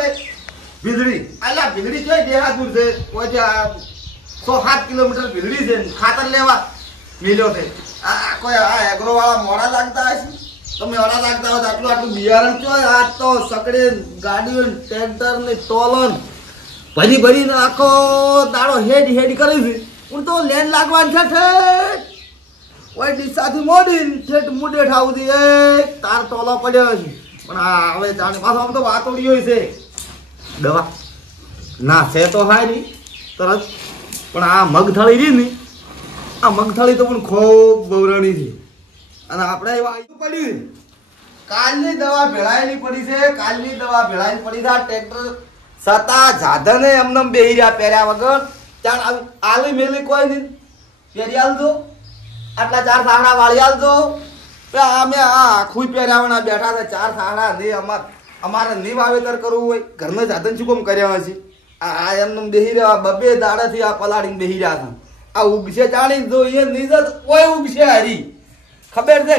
છે ભીલડી અલ્યા ભીલડી જોઈ દેહા દૂર છે કોઈ 107 કિલોમીટર ભીલડી છે ખાતર લેવા મિલ્યો છે આ કોઈ આ એગ્રો વાળા મોડા લાગતા હશે તમે મોડા લાગતા હોય આટલું આટલું બિયારણ ચોય આ તો સકડે ગાડીઓ ટ્રેક્ટર ને ટોલન ભરી ભરીને આખો દાડો હેડ હેડ કરી છે હું તો લેન લાગવાનું છે ઠેઠ ઓય ડીસાથી મોડી ઠેઠ મુડેઠ આવતી એક તાર ટોલો પડ્યો છે પણ આ હવે જાણે પાછો આમ તો વાતોડી હોય છે દવા ના છે તો હારી તરત પણ આ મગથળી રહી ને આ મગથળી તો પણ ખૂબ બવરણી છે અને આપણે એવા પડ્યું કાલની દવા ભેળાયેલી પડી છે કાલની દવા ભેળાયેલી પડી છે આ ટ્રેક્ટર સતા જાધને એમને બેહી રહ્યા પહેર્યા વગર ચાલ આલી મેલી કોઈ નહીં પહેરી આલજો આટલા 4 સાહડા વાળી આલજો અમે આ આખું પહેર્યાવાના બેઠા છે 4 સાહડા નહીં અમારે નહીં વાવેતર કરવું હોય ઘરને જાધન શું કામ કર્યા છે આ એમને બેહી રહ્યા બબે દાડાથી આ પલાડીને બેહી રહ્યા છે આ ઉગશે જાણી જો એ નહીં કોઈ ઉગશે હારી ખબર છે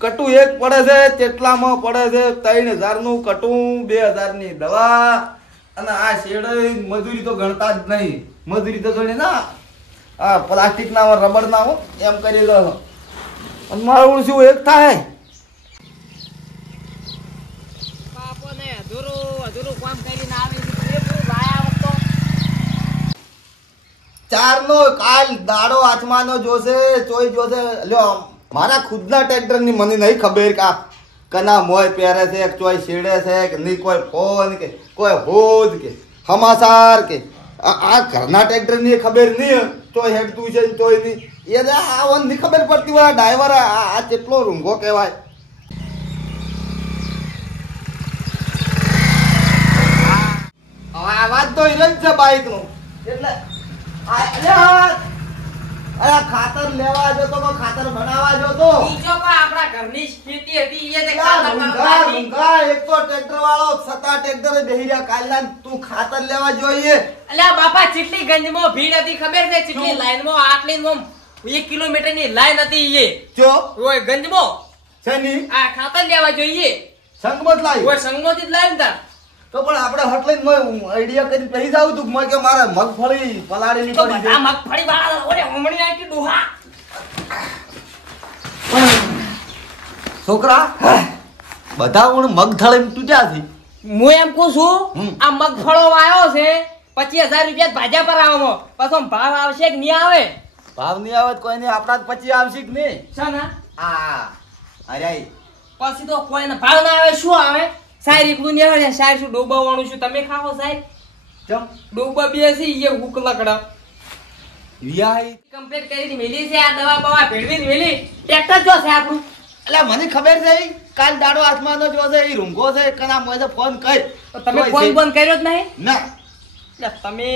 કટું એક પડે છે કેટલામાં પડે છે 3000 નું કટું 2000 ની દવા અને આ શેડ મજૂરી તો ગણતા જ નહીં મજૂરી તો ગણે ના આ પ્લાસ્ટિક ના રબર ના એમ કરી દો અને મારું શું એક થાય બાપોને અધૂરું કામ કરીને આવી છે લાયા તો 4 નો કાલ દાડો આસમાનો જોશે ચોઈ જોશે લ્યો મારા ખુદના ટ્રેક્ટર ની મને નહીં ખબર કે કના મોય પહેરે છે ચોય શેડે છે કે નહીં કોઈ ફોન કે કોઈ હોદ કે સમાચાર કે આ ઘરના ટ્રેક્ટર ની ખબર નહીં ચોય હેડતું છે ચોય નહીં એ આ નહીં ખબર પડતી હોય ડ્રાઈવર આ કેટલો રૂંગો કહેવાય આ વાત તો ઈ જ છે બાઈક નું એટલે અરે ખાતર લેવા જતો તો ખાતર બનાવવા જતો બીજો કો આપણા ઘરની ખેતી હતી એ તે ખાતર બનાવવા એક તો ટ્રેક્ટર વાળો સતા ટ્રેક્ટરે બેહી રહ્યા કાલના તું ખાતર લેવા જોઈએ અલ્યા બાપા ચીટલી ગંજમાં ભીડ હતી ખબર છે ચીટલી લાઈનમાં આટલી નો 1 કિલોમીટર ની લાઈન હતી એ જો ઓય ગંજમાં શેની આ ખાતર લેવા જોઈએ સંગમત લાવી ઓય સંગમતી જ લાઈન તા તો પણ આપણે હટલીને મોય આઈડિયા કરી પહેરી જાવ તું મોય કે મારે મગફળી પલાળેલી તો પડી છે આ મગફળી વાળા ઓરે હમણી આકી ડોહા છોકરા બધા હું મગથળી તૂટ્યા છે હું એમ કહું છું આ મગફળો વાયો છે 25000 રૂપિયા ભાજા પર આવવામાં પાછો ભાવ આવશે કે નહીં આવે ભાવ નહીં આવે કોઈ નહીં આપણા 25 આવશે કે નહીં શાના આ અરે પછી તો કોઈને ભાવ ના આવે શું આવે સાહેબ એકલું નહીં આવે સાહેબ શું ડોબાવાનું છું તમે ખાઓ સાહેબ ચમ ડોબા બેસી એ હુક લકડા વિયાઈ કમ્પ્લીટ કરીને મેલી છે આ દવા બવા ભેળવીને મેલી ટ્રેક્ટર જો છે આપણું એટલે મને ખબર છે કાલ દાડો આસમાનો જો છે એ રૂંગો છે કના મોય ફોન કર તો તમે ફોન બંધ કર્યો જ નહીં ના એટલે તમે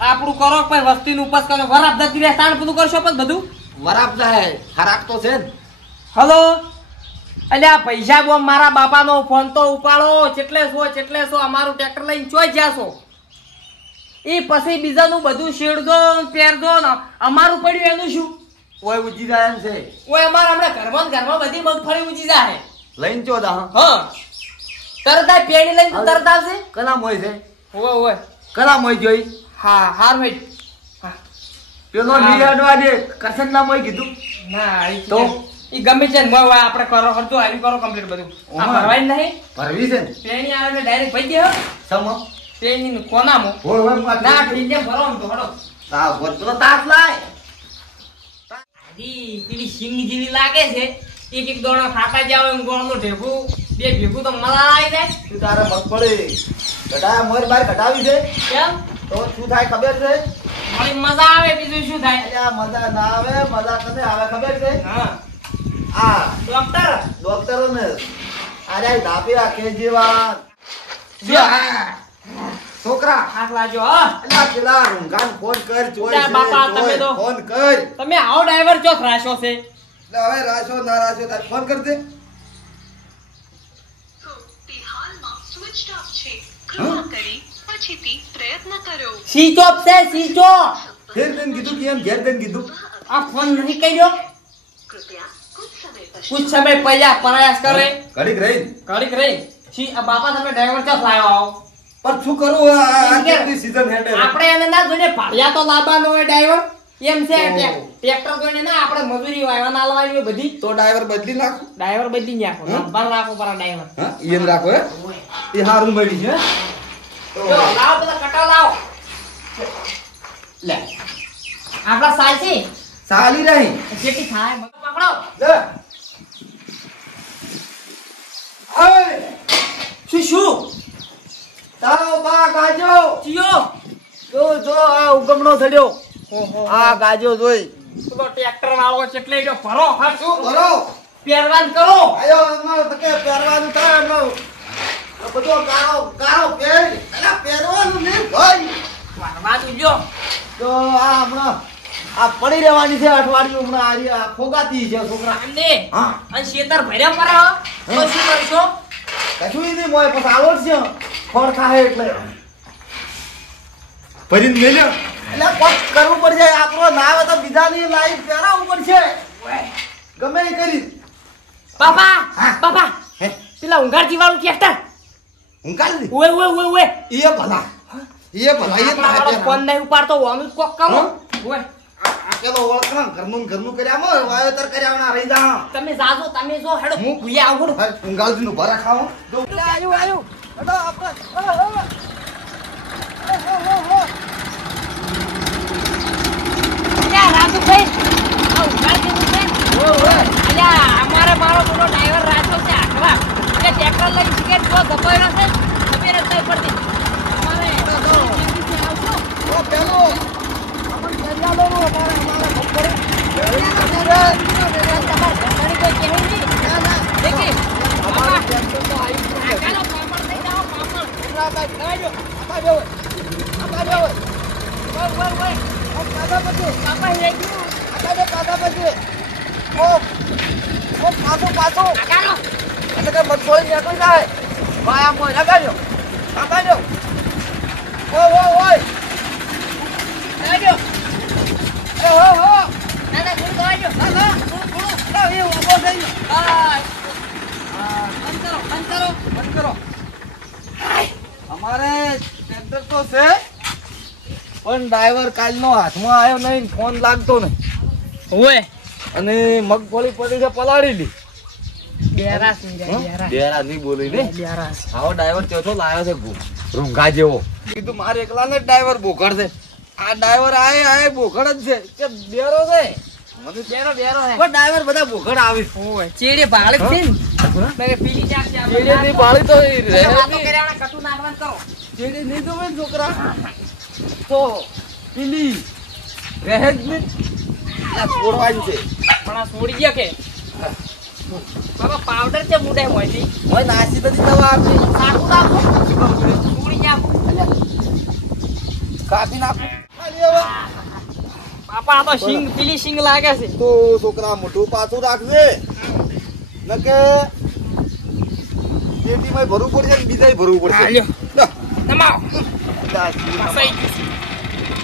આપણું કરો પણ વસ્તીનું ઉપસ કરો વરાપ જતી રહે તાણ બધું કરશો પણ બધું વરાપ જાય ખરાક તો છે ને હલો અલ્યા પૈસા બો મારા બાપાનો ફોન તો ઉપાડો ચેટલે સો અમારું ટ્રેક્ટર લઈને ચોઈ જાશો એ પછી બીજાનું બધું શેડજો પહેરજો ને અમારું પડ્યું એનું શું ઓય ઉજી જાય એમ છે ઓય અમારા હમણાં ઘરમાં બધી મગફળી ઉજી જાય લઈને ચો દા હા તરત આ પેણી લઈને તું તરત આવશે કના મોય છે ઓય કના મોય જોઈ હા હાર હોય પેલો નિરાડવા દે કરશન ના મોય કીધું ના તો ઈ ગમે છે ને આપણે કરો હરતો આવી કરો કમ્પ્લીટ બધું આ ભરવાય નહીં ભરવી છે ને પેણી આવે એટલે ડાયરેક્ટ ભઈ ગયો સમો પેણી કોનામાં હોય હોય ના ઠીક છે ભરો આમ તો હડો તા વતલો તાસ લાય આજી પેલી સિંગ જેવી લાગે છે એક દોણો ખાતા જાવ એમ ગોળનું ઢેગું બે ભેગું તો મજા આવી જાય તું તારે મગફળી ઘટાયા મોર બાર ઘટાવી છે કેમ તો શું થાય ખબર છે મારી મજા આવે બીજું શું થાય અલ્યા મજા ના આવે મજા કને આવે ખબર છે હા આ ડોક્ટર ડોક્ટરો ને અરે ધાપ્યા કેજીવાલ છોકરા આખ લાજો હા અલ્યા પેલા રૂંગાન ફોન કર જોઈ અલ્યા બાપા, તમે તો- ફોન કર તમે આવો ડ્રાઈવર ચોક રાશો છે એટલે હવે રાશો ના રાશો તાર ફોન કર દે તે હાલમાં સ્વિચ ઓફ છે કૃપા કરી પછીથી પ્રયત્ન કરો સ્વિચ ઓફ છે સ્વિચ ઓફ ઘેર દેન કીધું કે એમ ઘેર દેન કીધું આ ફોન નહીં કર્યો કૃપયા કુછ સમય કુછ સમય પહેલા પ્રયાસ કરે ઘડીક રહી ઘડીક રહી આ બાપા તમે ડ્રાઈવર ચા લાવ્યો આવો પણ શું કરું આ એમ કે કેટલી સીઝન હેડે આપણે એને ના જોઈને ભાડિયા તો લાવવાનો હોય ડ્રાઈવર એમ છે ટ્રેક્ટર જોઈને ના આપણે મજૂરી વાયવા નાલવાની હોય બધી તો ડ્રાઈવર બદલી નાખો ડ્રાઈવર બદલી નાખો નંબર રાખો પર ડ્રાઈવર હા ઈયન રાખો હે એ હારું મળી છે જો લાવ પેલા કટા લાવ લે આપડા સાચી સાલી રહી કેટલી થાય પકડો લે ઓય શું તારો બા ગાજો ચિયો જો આ ઉગમણો થડ્યો આ ગાજો જોઈ પેલો ટ્રેક્ટર વાળો કેટલે જો ભરો હાચું બરો પહેરવાન કરો આયો અમાર તકે પહેરવાનું થાય એમનો બધો કારો પહેર એલા પહેરવાનું નહીં ભાઈ ભરવાનું જો તો આ હમણાં આ પડી રહેવાની છે અઠવાડિયું હમણાં આ ફોગાતી છે છોકરા આમને હા અને શેતર ભર્યા પર તો શું કરશો કશું નહીં મોય પછી આવડ છે ખોર ખાહે એટલે ભરીને મેલ્યો એટલે કોક કરવું પડશે આપણો ના આવે તો બીજાની લાઈફ પહેરાવવું પડશે ગમે એ કરી બાપા હા. બાપા હે પેલા ઉંગારજી વાળું ટ્રેક્ટર હું કાઢી ઓય એ ભલા એ આપણા વાળો ફોન નહીં ઉપાડતો ઓનું જ કોક કરો હા? ઓય આ પેલો ઓળખણ ઘરનું કર્યામાં વાવેતર કર્યામાં રહી જા તમે જાજો તમે જો હેડો હું ભૂયા આવું ઉંગાલજી નું ભરા ખાવો જો આયો હેડો આપણે ક્યાં રાજુભાઈ આ ઉંગારજી નું છે અલ્યા અમારે મારો પેલો ડ્રાઈવર રાજુ છે આખવા એ ટ્રેક્ટર લઈને શીખે જો ગપાયો છે ખબર જ નહીં પડતી અમારે ઓ પેલો અમન ફેરિયાલો નો અમારે બપોરે અમારે ટેન્શન તો અમારે ટ્રેક્ટર તો છે પણ ડ્રાઈવર કાલનો હાથમાં આવ્યો નહીં ફોન લાગતો નહીં ઓય અને મગફળી પડી છે પલાળેલી બેરાસ બેરા નહીં બોલી ને આવો ડ્રાઈવર ચોથો લાવ્યો છે રૂંઘા જેવો કીધું મારે એકલા ને ડ્રાઈવર બોકડ છે આ ડ્રાઈવર આય બોકડ જ છે કે બેરો છે મને બેરો બેરો હે પણ ડ્રાઈવર બધા બોકડ આવી ઓય ચેડે ભાળે છે ને મેં પીલી ચાક છે ચેડે ની બાળી તો રહે વાતો નહીં. કર્યા કટુ નાખવાનું કરો ચેડે નહીં તો ભાઈ છોકરા તો પીલી રહે જ નહીં આ છોડવાનું છે પણ આ છોડી ગયા કે બાબા પાવડર છે મુડે હોય ની હવે નાસી બધી દવા આપી સાકુ નાખો છોડી ગયા કાપી નાખો ખાલી હવે બાપા આ તો સિંગ પીલી સિંગ લાગે છે તો છોકરા મોટું પાછું રાખજે નકે પેટીમાં ભરવું પડશે ને બીજાય ભરવું પડશે હાલ્યો. લો. નમાવ અલ્યા, ફસાઈ ગયું છે.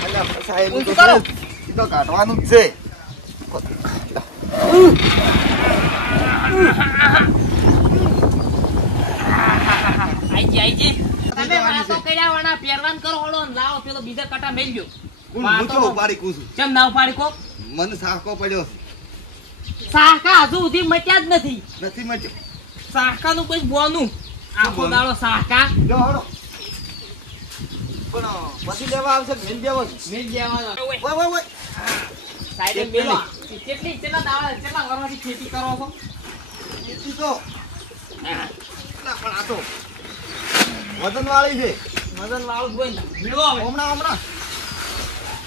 અલ્યા, ફસાયેલું તો ઊંધું કરો. છે જ. ઈ તો કાઢવાનું જ છે આઈજી તમે વાતો કર્યા વણા પહેરવાન કરો હળો ને લાવો પેલો બીજા કટા મેલજો હું વાતો મૂછો ઉપાડી કૂછું કેમ ના ઉપાડી કો મને સાહકો પડ્યો સાહકા હજુ સુધી મટ્યા જ નથી નથી મચ્યો સાહકાનું કોઈ બોનું આખો દાડો સાહકા જો હળો પણ પછી લેવા આવશે કે મેલ દેવો છે? મેલ દેવાનો ઓય ઓય ઓય સાઈડે મેલો કેટલી કેટલા દાડા કેટલા વર્ષથી ખેતી કરો છો ખેતી તો ના, પણ આ તો વજનવાળી છે મદન વાળું જોઈ ને મેળો આવે હમણાં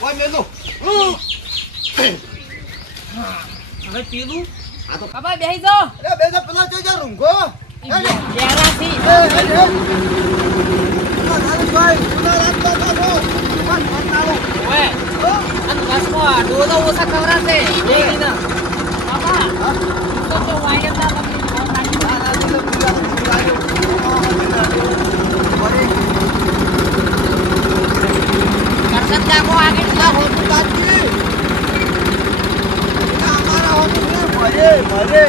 ઓય મેલો હવે પેલું આ તો બાબા બેહી જાઓ અરે બે પેલા જોઈ જા રૂંગો બેરાથી ઓય અને બસમાં ડોલો ઓછા ખવડાશે બેહીને બાબા તો વાયર ના લગી ફોન રાખી કરસત જાગો આગળ જાઓ મરે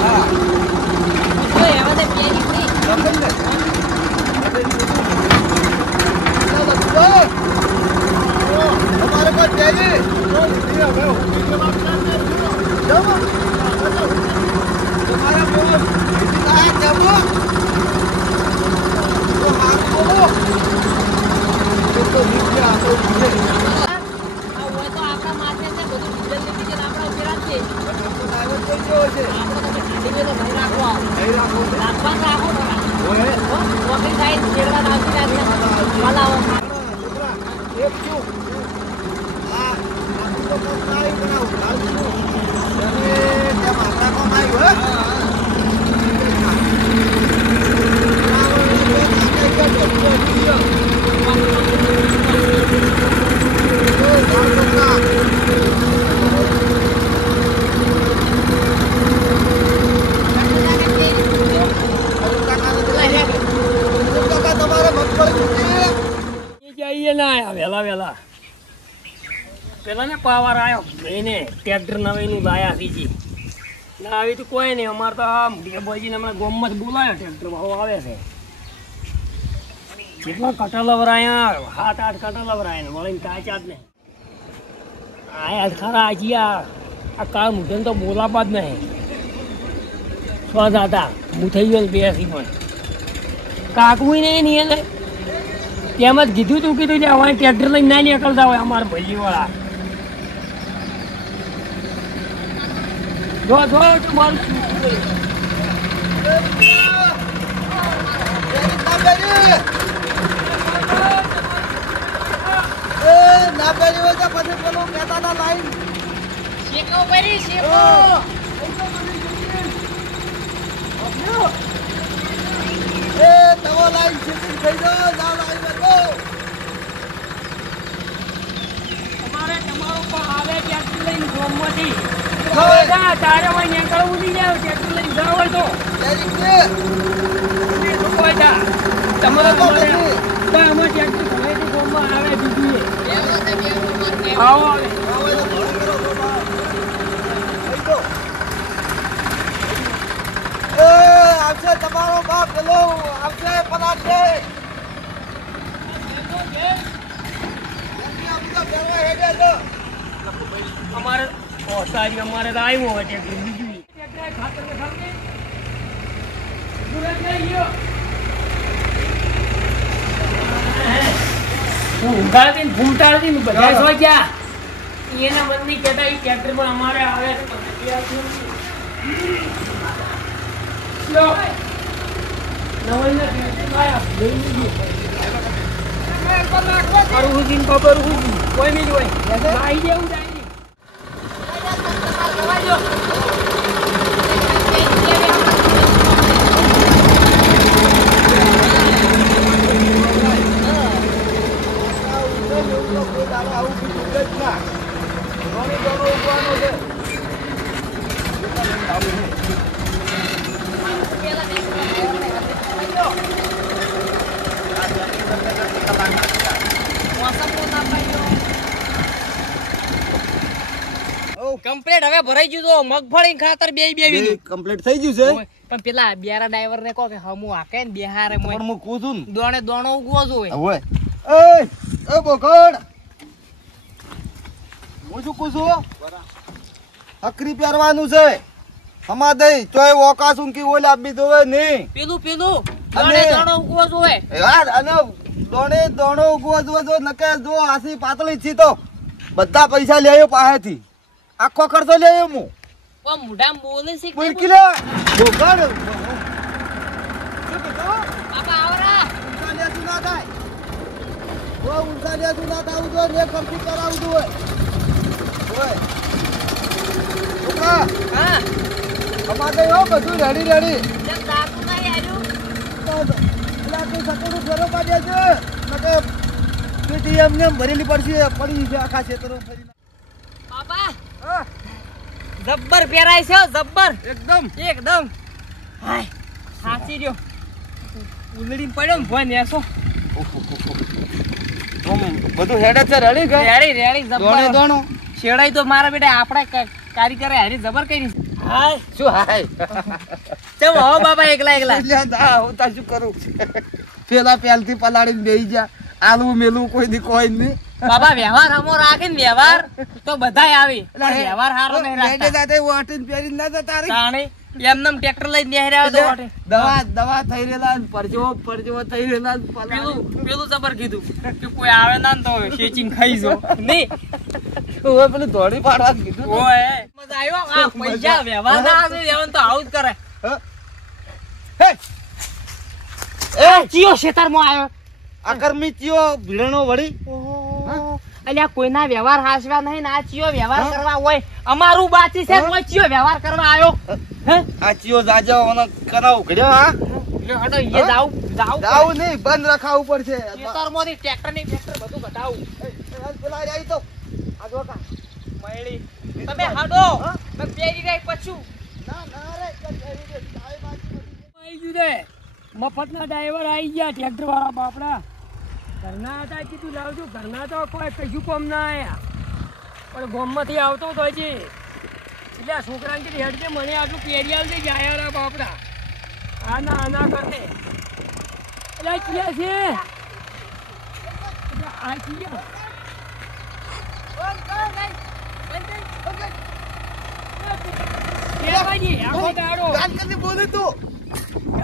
હા ઓય હવે તે પેલી ફ્રી તમારે કોઈ પેલી તમારા બોલ જમો તો હાથ બોલો તો નીચે આતો છે આ હોય તો આપણા માથે છે બધું ડીઝલ ની ડીઝલ આપણા ઉપર જ છે ડ્રાઈવર કોઈ કેવો છે આપણે તો ગાડી તો નહીં રાખવા નહીં રાખો રાખવા રાખો બરા ઓય વોકિંગ સાઈડ છેડવા આવતી નથી બોલાવો છોકરા એક છું આ તો કોમ નાઈ બનાવ હાલ છું અને ત્યાં માતા કોમ આવ્યું હે વેલા પેલા ને પાવર આવ્યો એને ટ્રેક્ટર નવીનું લાયા સીજી ના આવી તો કોઈ નહીં અમારે તો આ બોજીને હમણાં ગોમમાં જ બોલાયો ટ્રેક્ટર ભાવ આવે છે કેટલા કટલ વરાયા 7-8 કટલ વરાયા વળીને કાચા જ ને આયા ખરા હજી આ કાળ મુઠન તો બોલાપા જ નહીં સ્વાદ હતા હું થઈ ગયો બેસી પણ કાકવું નહીં એને તેમ જ કીધું કે હવે ટ્રેક્ટર લઈને ના નીકળતા હોય અમારા ભજીવાળા જો તમારું ના પેલી હોય તો પછી પેલું કહેતા ના લાઈન શેકો પરી શેકો એ તવો લાઈન શિફ્ટિંગ થઈ જાઓ જાઓ લાઈન બેઠો તમારે તમારો પણ આવે ટ્રેક્ટર લઈને ગોમમાંથી હવે તારે હોય નીકળવું નહીં જાવ ટ્રેક્ટર લઈને જાવ હોય તો તમારે અમારે ટ્રેક્ટર ઘરેથી ગોમમાં આવે દીધી આવો આવે આવશે તમારો બાપ પેલો આવશે પલાટશે અમારે સારી અમારે તો આવ્યું હોય ટ્રેક્ટર બીજું ખાતર ઉઘાડતી ફૂમટાડતી ને બધા સો ગયા એને મન નહીં કહેતા એ ટ્રેક્ટર પણ અમારે આવે કોઈ નહીં હોય આવી જેવું જાય કમ્પ્લીટ હવે ભરાઈ ગયું તો મગફળી ખાતર બે કમ્પ્લીટ થઈ ગયું છે પણ પેલા બેરા ડ્રાઈવર ને કહો કે હમું હાકે ને બિહારે પણ હું કૂદું દોણે દોણો ઉગવો જોઈએ હવે એ બોકડ હું શું કૂદું હકરી પહેરવાનું છે હમાદે તોય ઓકાસું કી ઓલા આપી દોવે નહીં પેલું દોણે દોણો ઉગવો જોઈએ યાર અને દોણે દોણો ઉગવો જો નકે જો આસી પાતળી છી તો બધા પૈસા લેયો પાસેથી આખો ખર્ચો લેયો હું ઓ મુઢામ બોલે છે કે બોલકી લે બોકડ શું કીધું બાપા આવરા ઊંચા લેતું ના થાય ઓ ઊંચા લેતું ના થાવું જો ને કમ્પ્લીટ કરાવું જો ઓય છોકરા હા અમારે હો બધું રેડી જબ દાતું ના આવ્યું પેલા તો સકડું ફેરો પાડ્યા છે નકે પેટી એમને ભરેલી પડી છે આખા ક્ષેત્રો ફરીને બાપા હા જબ્બર પહેરાય છે જબ્બર એકદમ હાય સાચી રહ્યો ઉલડી પડ્યો ને ભોય નેસો બધું હેડે છે રેડી ગઈ રેડી દોણે જબ્બર દોણો શેડાઈ તો મારા બેટા આપણા કારીગરે હારી જબર કરી. હાય શું હાય ચમ હો બાપા એકલા લ્યા હું તા શું કરું પેલા પેલથી પલાડીને બેહી જા આલું મેલું કોઈ દી કોઈ નહીં બાબા વ્યવહાર હમો રાખે ને વ્યવહાર તો બધાય આવે પણ વ્યવહાર હારો નહીં રાખતા સાથે વાટીને પહેરીને ના જતા રે તાણે એમનેમ ટ્રેક્ટર લઈને નેહર્યા તો વાટે દવા થઈ રહેલા પરજો થઈ રહેલા પેલું જબર કીધું કે કોઈ આવે ના તો શેચીને ખાઈ જો નહીં ઓય પેલું દોડી પાડવા કીધું ઓય મજા આવ્યો આ પૈસા વ્યવહાર ના આવે એવન તો આવું જ કરે. હે એ ચિયો શેતરમાં આવ્યો અકર્મી ચિયો ભીડનો વળી અલ્યા કોઈના વ્યવહાર હાસવા નહીં ના ચિયો વ્યવહાર કરવા હોય અમારું બાકી છે કોઈ ચિયો વ્યવહાર કરવા આવ્યો હે આ ચિયો જાજો મને કરાવ ઘડ્યો હા હડો એ જાવ નહીં બંધ રખાવું પડશે ખેતરમાંથી ટ્રેક્ટર ની ટ્રેક્ટર બધું ઘટાવું પેલા આવી તો આગો કા મયડી તમે હડો મે પેરી રહી પછું ના રે કરી દે ચાય બાકી આવી ગયું રે મફતના ડ્રાઈવર આવી ગયા ટ્રેક્ટર વાળા બાપડા. ઘરના હતા કીધું લાવજો ઘરના તો કોઈ કશું કોમ ના આવ્યા પણ ગોમમાંથી આવતો તો હજી એટલે આ છોકરાને કીધું હેડ કે મને આટલું પેરિયાલ દઈ જાય રા બાપડા આના કરે એટલે ક્યાં છે આ ક્યાં આખો દાડો ગાન કરી બોલે તું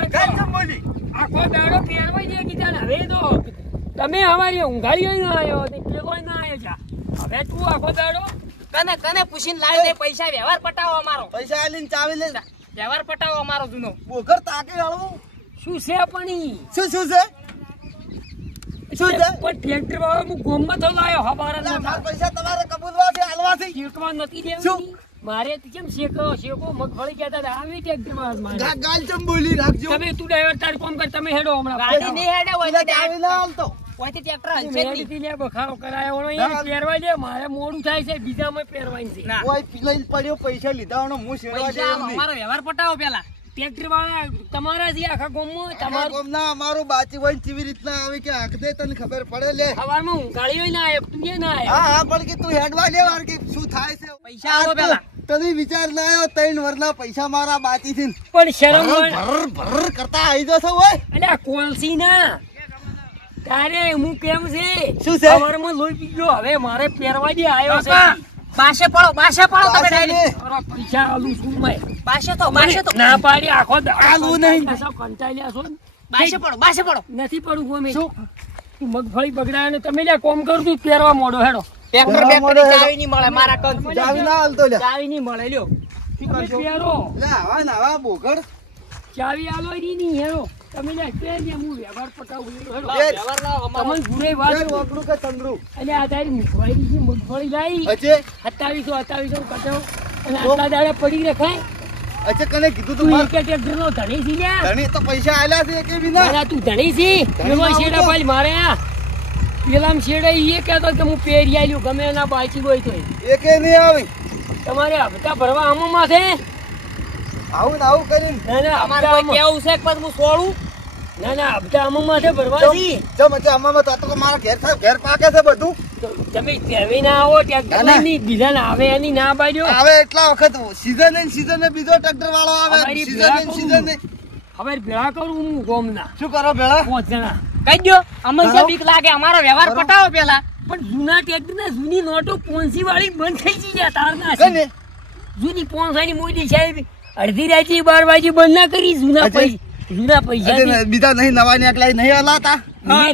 ગાન કેમ બોલી આખો દાડો પહેરવાઈ દે કીધા ને હવે તો તમે અમારી ઊંઘાડીઓ ના આવ્યો પેલો ના આવ્યો છે હવે તું આખો દાડો કને પૂછીને લાવી દે પૈસા વ્યવહાર પટાવો અમારો પૈસા આલીને ચાવી લે વ્યવહાર પટાવો અમારો જૂનો બોગર તાકી હાલવું શું છે પણ શું છે પણ ટ્રેક્ટર વાળો હું ગોમમાં થયો આવ્યો હવારા મારા પૈસા તમારે કબૂલવા છે હાલવા છે શેકવા નથી શું? દેવાની મારે કેમ શેકો મગફળી કહેતા હતા આવી ટ્રેક્ટર માં ગાલ ચમ બોલી રાખજો તમે તું ડ્રાઈવર તાર કોમ કર તમે હેડો હમણાં ગાડી નહીં હેડે હોય તો ચાવી ના હાલતો ઓયથી ટ્રેક્ટર હલશે જ નહીં. મેળીથી લે બખારો કરાયો હોય એને પહેરવા દે મારે મોડું થાય છે બીજામાં પહેરવાની છે ના ઓય લઈને પડ્યો પૈસા લીધા હું શેડવા પૈસા જેવો અમારો વ્યવહાર પટાવો પેલા ટ્રેક્ટર વાળા તમારા છે આખા ગામમાં તમારું કોમના અમારું બાચી હોય કેવી રીતના આવે કે આંખ દે તને ખબર પડે લે સવારમાં ઊંઘાડીઓ ના આવ્યો તું ના આવ્યો હા પણ કે તું હેડવા દે વાર કે શું થાય છે પૈસા આલો પેલા. તને વિચાર ના આવ્યો 3 વર્ષના પૈસા મારા બાકી છે પણ શરમ ભર કરતા આવી જશો હોય અલ્યા કોલસી ના તારે હું કેમ છે શું છે? સવારમાં લોહી પી ગયો હવે મારે પહેરવા દે આવ્યો છે બાસે પડો તમે ડાયરેક્ટ અરે પૈસા આલું છું મેં બાસે તો ના પાડી આખો આલું નહીં. કંટાળ્યા છો ને? બાસે પડો નથી પડું ગમે મગફળી બગડાય ને તમે લ્યા કોમ કરું તું પહેરવા મોડો હેડો ટ્રેક્ટર બેક્ટર ચાવી નહીં મળે મારા કંસ ચાવી ના હાલતો લે ચાવી નહીં મળે લ્યો તમે પહેરો લે આવા ના આવા બોગડ ચાવી આલો નહીં હેડો તમે લ્યા પહેરજે હું વ્યવહાર પટાવું હેડો વ્યવહાર લાવો અમારો. તમને ગુરે વાત બેન વાપરું કે તંદરું એટલે આ તારી મુખવાડી છે મગફળી લાવી અજે 2700 કટાવ અને આટલા દાડા પડી રખાય અજે કને કીધું તું તું માર એક ટ્રેક્ટર નો ધણી છે લ્યા ધણી તો પૈસા આલ્યા છે કે વિના ના તું ધણી છે પેલો શેડા પાલ મારે આ પેલા શેડા એ કહેતો કે હું પહેરી આલ્યો ગમે એના બાકી હોય તો એકે નહીં આવી તમારે હપ્તા ભરવા આમાં છે આવું ને આવું કરીને ના ના અમારે હપ્તા કોઈ કેવું છે કે પછી હું છોડું ના ના હપ્તા આમાં છે ભરવા છે ચમ અચ્છા આમાં તો મારા ઘેર પાકે છે બધું તમે તેવી ના આવો ટ્રેક્ટર ના, ના. લઈને બીજા ના આવે એની ના પાડ્યો આવે એટલા વખત સીઝન બીજો ટ્રેક્ટર વાળો આવે અમારી ભેળા કહું. સીઝન હવે ભેળા કરું હું ગોમના શું કરો ભેળા 5 જણા કહી દો અમે જે બીક લાગે અમારો વ્યવહાર પટાવો પેલા પણ જૂના ટ્રેક્ટર ના જૂની નોટો પોન્સી વાળી બંધ થઈ ગઈ યાર તાર ના કને જૂની પોન્સાની મોટી સાહેબ અડધી રાતે 12 વાગે બંધ ના કરી જૂના પૈસા અજે બીજા નહીં નવા નીકળાય નહીં હલાતા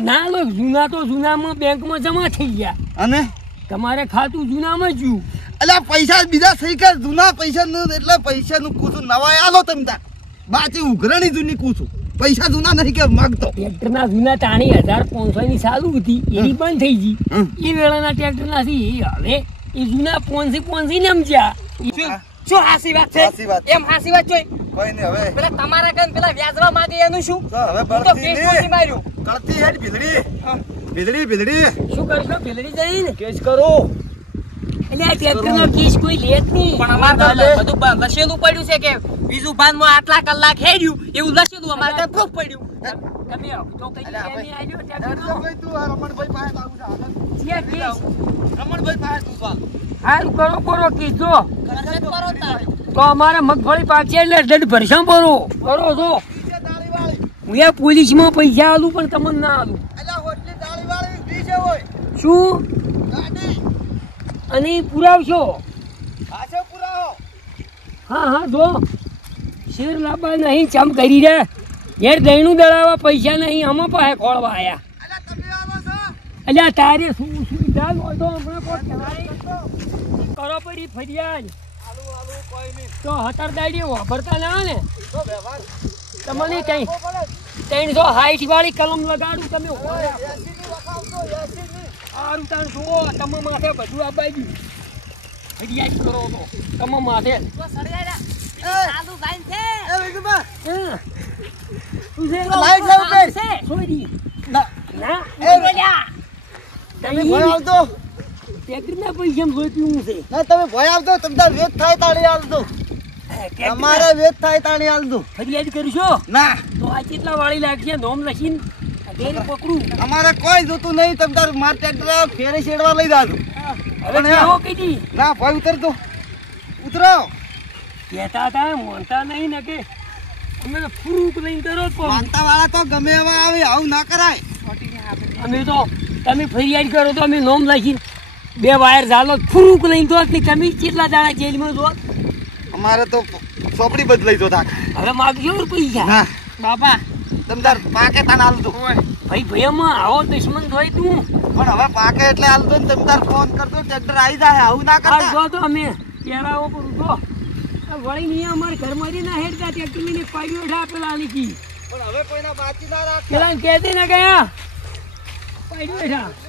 ના લો જૂના તો જૂનામાં બેંકમાં જમા થઈ ગયા અને તમારે ખાતું જૂનામાં જ્યું અલ્યા પૈસા બીજા થઈ કે જૂના પૈસા નું એટલે પૈસા નું કૂચું નવા આલો તમે તા બાકી ઉઘરણી જૂની કૂચું પૈસા જૂના નહીં કે માગતો ટ્રેક્ટર ના જૂના તાણી 1500 ની ચાલુ હતી એની બંધ થઈ ગઈ એ વેળાના ટ્રેક્ટર ના હવે એ જૂના પોન્સી નમજ્યા શું હાસી વાત હાચી વાત છે એમ હાસી વાત જોઈ કોઈ નહીં હવે પેલા તમારા કન પેલા વ્યાજવા માંગે એનું શું તો હવે હું તો બળતી કેસ નહીં. નથી માર્યું કળતી હેડ ભીલડી શું કરશો ભીલડી જઈને કેસ કરો એટલે આ ટ્રેક્ટર નો કેસ કોઈ લે જ નહીં પણ અમારે તો બધું લખેલું પડ્યું છે કે બીજું ભાનમાં આટલા કલાક હેડ્યું એવું લખેલું અમારે ત્યાં પ્રૂફ પડ્યું તમે તો કઈ અલ્યા કેમી આલ્યો હેડ ટ્રેક્ટર તો ભાઈ તું આ રમણભાઈ પાસે આવું છે છે કેસ રમણભાઈ પાસે તું ચાલ સારું કરો પરો કીધો તો અમારે મગફળી પાકશે એટલે દડ ભરસા પરો કરો છો હું એ પોલીસમાં પૈસા આલું પણ તમને ના આલું શું અને પુરાવશો હા જો શેર લાવવા નહીં ચમ કરી રે યાર દહીણું દળાવવા પૈસા નહીં આમાં પાસે ખોળવા આયા અલ્યા તારે શું સુવિધા હોય તો હમણાં કોઈ કરો પડી ફરિયાદ તો હતર દાડી વાપરતા ના ને તમને 360 વાળી કલમ લગાડું તમે સારું તાણ જુઓ તમે માથે બધું આબાઈ ગયું ફરિયાદ કરો તો તમે માથે ફરિયાદ કરીશો ના તો આ કેટલા વાળી લાગશે નોમ લખીને પકડું અમારે કોઈ જોતું નહીં તમે તાર માર ટ્રેક્ટર ફેરે છેડવા લઈ જાજો હવે કેવો કીધી ના ભાઈ ઉતરતો ઉતરો કહેતા હતા મોનતા નહીં ને કે અમે તો ફૂક લઈને કરો તો માનતા વાળા તો ગમે એવા આવે આવું ના કરાય અમે તો તમે ફરિયાદ કરો તો અમે નોમ લખીને 2 વાયર ઝાલો ફૂક લઈને તો તમે કેટલા દાડા જેલમાં જો અમારે તો ચોપડી બદલાઈ જો તાક હવે માગજો પૈસા ના બાપા તમ તાર પાકે તાન હાલતો ભાઈ ભયમાં આવો દુશ્મન થોય તું પણ હવે પાકે એટલે હાલતો ને તમ તાર ફોન કરતો ટ્રેક્ટર આવી જાય આવું ના કરતા જો તો અમે પેરાવો પર ઉભો વળી નહીં અમારે ઘરમાંથી ના હેડતા ટ્રેક્ટર લઈને પાડ્યો છે પેલા લીધી પણ હવે કોઈના બાકી ના રાખ પેલા કહેતી ના ગયા પાડ્યો છે